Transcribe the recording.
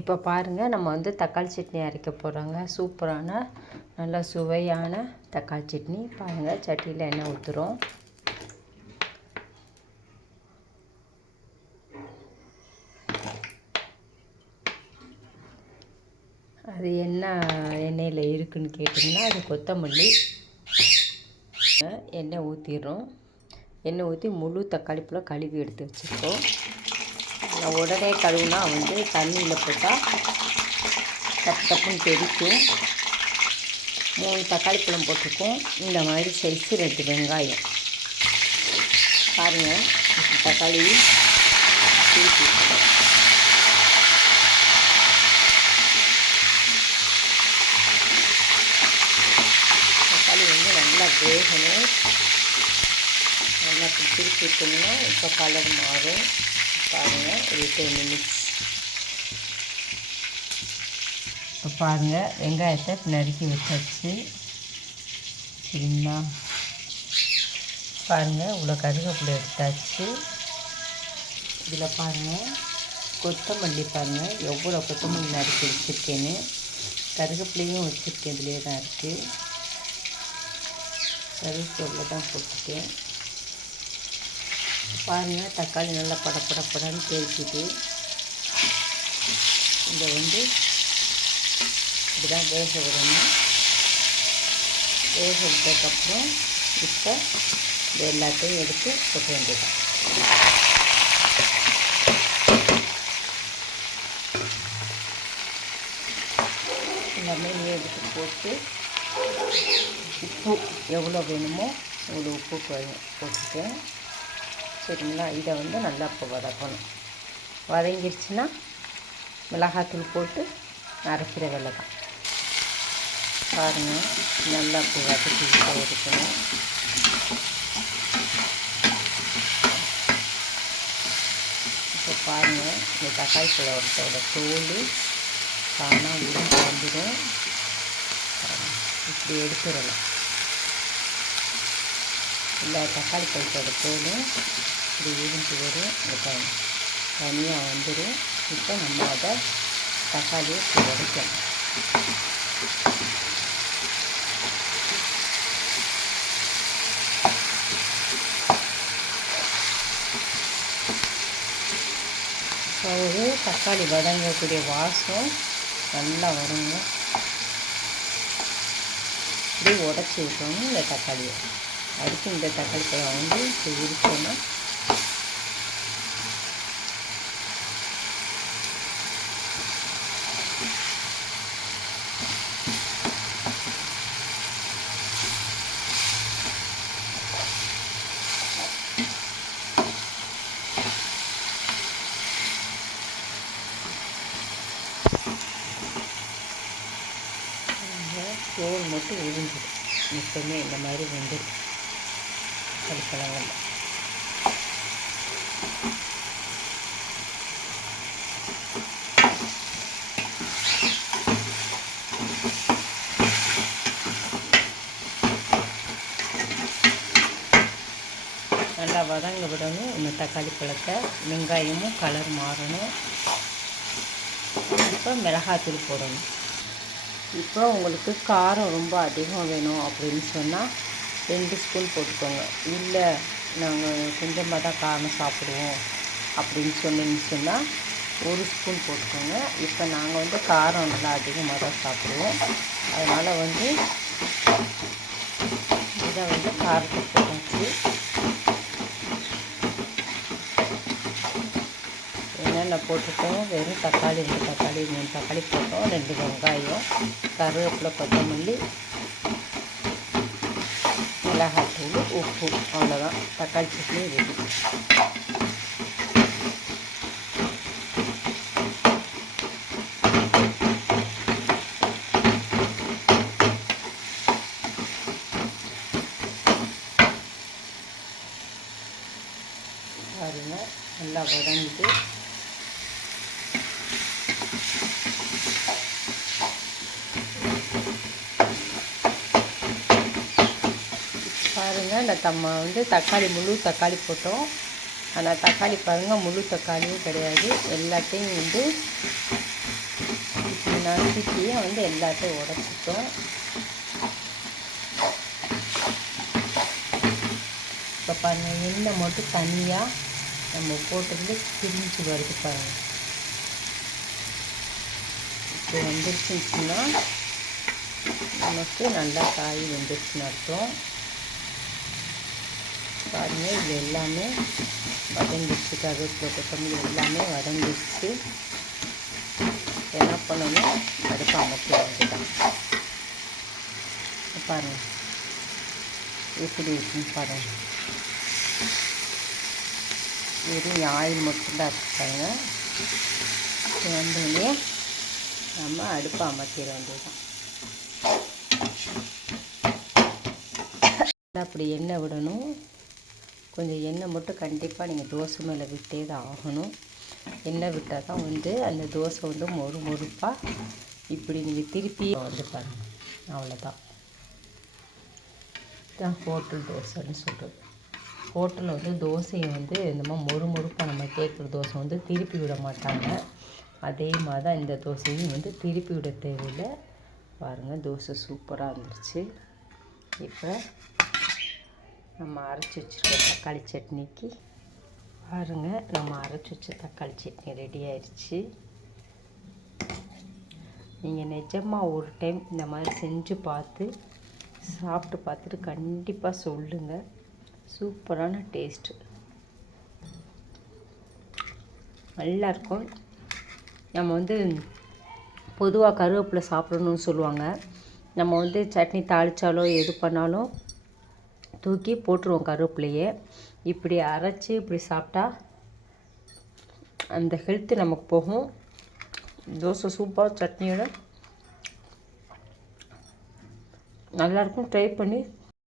இப்போ பாருங்கள் நம்ம வந்து தக்காளி சட்னி அரைக்க போகிறோங்க சூப்பரான நல்ல சுவையான தக்காளி சட்னி. பாருங்கள் சட்டியில் எண்ணெய் ஊற்றுறோம் அது என்ன எண்ணெயில் இருக்குன்னு கேட்டிங்கன்னா அது கொத்தமல்லி. எண்ணெய் ஊற்றிடுறோம் எண்ணெய் ஊற்றி முழு தக்காளி பழம் கழுவி எடுத்து வச்சுருக்கோம். நான் உடனே கழுவுனா வந்து தண்ணியில் போட்டால் தப்பு தப்புன்னு தெரிக்கும் மூணு தக்காளி பழம் போட்டிருக்கோம். இந்த மாதிரி சைஸு ரெண்டு வெங்காயம். பாருங்கள் தக்காளி திருப்பி தக்காளி வந்து நல்லா வேகணும். நல்லா திருப்பி இப்போ கலர் மாறும். பாருங்கள் ஒரு டென் மினிட்ஸ் இப்போ பாருங்கள் வெங்காயத்தை நறுக்கி வச்சாச்சு. சரிங்களா? பாருங்கள் இவ்வளோ கருவேப்பிலை எடுத்தாச்சு. இதில் பாருங்கள் கொத்தமல்லி பாருங்கள் எவ்வளோ கொத்தமல்லி நறுக்கி வச்சுருக்கேன்னு. கருவேப்பிலையும் வச்சுருக்கேன் இதுலேயே தான் இருக்குது கருவேப்பிலை தான் போட்டுருக்கேன். பாருங்கள் தக்காளி நல்லா பட பட தேய்ச்சிட்டு இதை வந்து இப்படிதான் வேக விடணும். வேக விட்டதுக்கப்புறம் இப்போ இது எல்லாத்தையும் எடுத்து கொட்ட வேண்டியதான் எல்லாமே நீ எடுத்து போட்டு உப்பு எவ்வளோ வேணுமோ அவ்வளோ உப்பு போட்டுட்டேன் சரிங்களா இதை வந்து நல்லா இப்போ வதக்கணும். வதங்கிருச்சுன்னா மிளகாத்தூள் போட்டு அரைக்கிற வெள்ளை தான் பாருங்கள் நல்லா இப்போ வதக்கிக்கிட்டே இருக்கணும். இப்போ பாருங்கள் இந்த தக்காளி பழத்தோட தோல் தானாக உடம்பு வந்துடும். இப்படி எடுத்துடலாம். எல்லா தக்காளி பழத்தோட தோலும் இப்படி உறிஞ்சி வரும். இப்போ தனியாக வந்துடும் இப்போ நம்ம அதை தக்காளியை உடைக்கணும் இப்போ ஒரு தக்காளி வதங்கக்கூடிய வாசம் நல்லா வருங்க. இப்படி உடச்சி விட்டோம்னா இந்த தக்காளியை. அடுத்து இந்த தக்காளி பழம் வந்து இப்போ இருக்கணும். தோல் மட்டும் உறிஞ்சிடும் மொத்தமே இந்த மாதிரி வந்துடும் கறிப்பழங்கள்ல நல்லா வதங்க விடணும். இந்த தக்காளி பழத்தை வெங்காயமும் கலர் மாறணும். இப்போ மிளகாத்தூள் போடணும். இப்போ உங்களுக்கு காரம் ரொம்ப அதிகம் வேணும் அப்படின்னு சொன்னால் ரெண்டு ஸ்பூன் போட்டுக்கோங்க. இல்லை நாங்கள் கொஞ்சமாக தான் காரம் சாப்பிடுவோம் அப்படின்னு சொன்னீங்கன்னு சொன்னால் ஒரு ஸ்பூன் போட்டுக்கோங்க. இப்போ நாங்கள் வந்து காரம் நல்லா அதிகமாக தான் சாப்பிடுவோம். அதனால் வந்து இதை வந்து காரத்தை போட்டாச்சு. பேனில் போட்டுட்டோம். வெறும் தக்காளி ரெண்டு தக்காளி மூணு தக்காளி போட்டோம். ரெண்டு வெங்காயம் கருவேப்பிலை கொத்தமல்லி மிளகாத்தூள் உப்பு. அவ்வளோதான் தக்காளி சட்னி ரெடி. பாருங்கள் நல்லா வதங்கிட்டு பாருங்கள் தம்ம வந்து தக்காளி முழு தக்காளி போட்டோம். ஆனால் தக்காளி பாருங்கள் முழு தக்காளியும் கிடையாது. எல்லாத்தையும் வந்து நசுக்கியே வந்து எல்லாத்தையும் உடச்சிட்டோம். இப்போ பாருங்கள் எண்ணெய் மட்டும் தனியாக நம்ம போட்டுருந்து பிரிஞ்சு வருது பாருங்கள் இப்போ வந்துருச்சுன்னா நமக்கு நல்லா காய் வந்துருச்சுன்னு அர்த்தம். பாருங்கள் இது எல்லாமே வதங்கிடுச்சு. கருவேப்பிலை கொத்தமல்லி எல்லாமே வதங்கிடுச்சு. என்ன பண்ணணும்? அடுப்பு அமர்த்தி வேண்டியதான் பாருங்கள் எப்படி இருக்குன்னு பாருங்கள் வெறும் ஆயில் மட்டும்தான் இருக்காங்க வந்தோடனே நம்ம அடுப்பை அமர்த்திட வேண்டியதுதான். அப்படி எண்ணெய் விடணும். கொஞ்சம் எண்ணெய் மட்டும் கண்டிப்பாக நீங்கள் தோசை மேலே விட்டே தான் ஆகணும். எண்ணெய் விட்டால் தான் வந்து அந்த தோசை வந்து மொறு மொறுப்பாக இப்படி நீங்கள் திருப்பி வந்து பாருங்கள் அவ்வளோதான் தான் ஹோட்டல் தோசைன்னு சொல்கிறது ஹோட்டலில் வந்து தோசையை வந்து இந்த மாதிரி மொறு மொறுப்பாக நம்ம கேட்குற தோசை வந்து திருப்பி விட மாட்டாங்க. அதே மாதிரி தான் இந்த தோசையும் வந்து திருப்பி விட தேவையில்லை. பாருங்கள் தோசை சூப்பராக இருந்துருச்சு இப்போ நம்ம அரைச்சி வச்சுருக்க தக்காளி சட்னிக்கு பாருங்கள் நம்ம அரைச்சி வச்ச தக்காளி சட்னி ரெடி ஆயிடுச்சு நீங்கள் நிஜமாக ஒரு டைம் இந்த மாதிரி செஞ்சு பார்த்து சாப்பிட்டு பார்த்துட்டு கண்டிப்பாக சொல்லுங்கள் சூப்பரான டேஸ்ட்டு நல்லாயிருக்கும். நம்ம வந்து பொதுவாக கருவேப்பிலை சாப்பிடணும்னு சொல்லுவாங்க. நம்ம வந்து சட்னி தாளித்தாலோ எது பண்ணாலும் தூக்கி போட்டுருவோம் கருவேப்பிலையே. இப்படி அரைச்சி இப்படி சாப்பிட்டா அந்த ஹெல்த்து நமக்கு போகும். தோசை சூப்பாக சட்னியோட நல்லாயிருக்கும் ட்ரை பண்ணி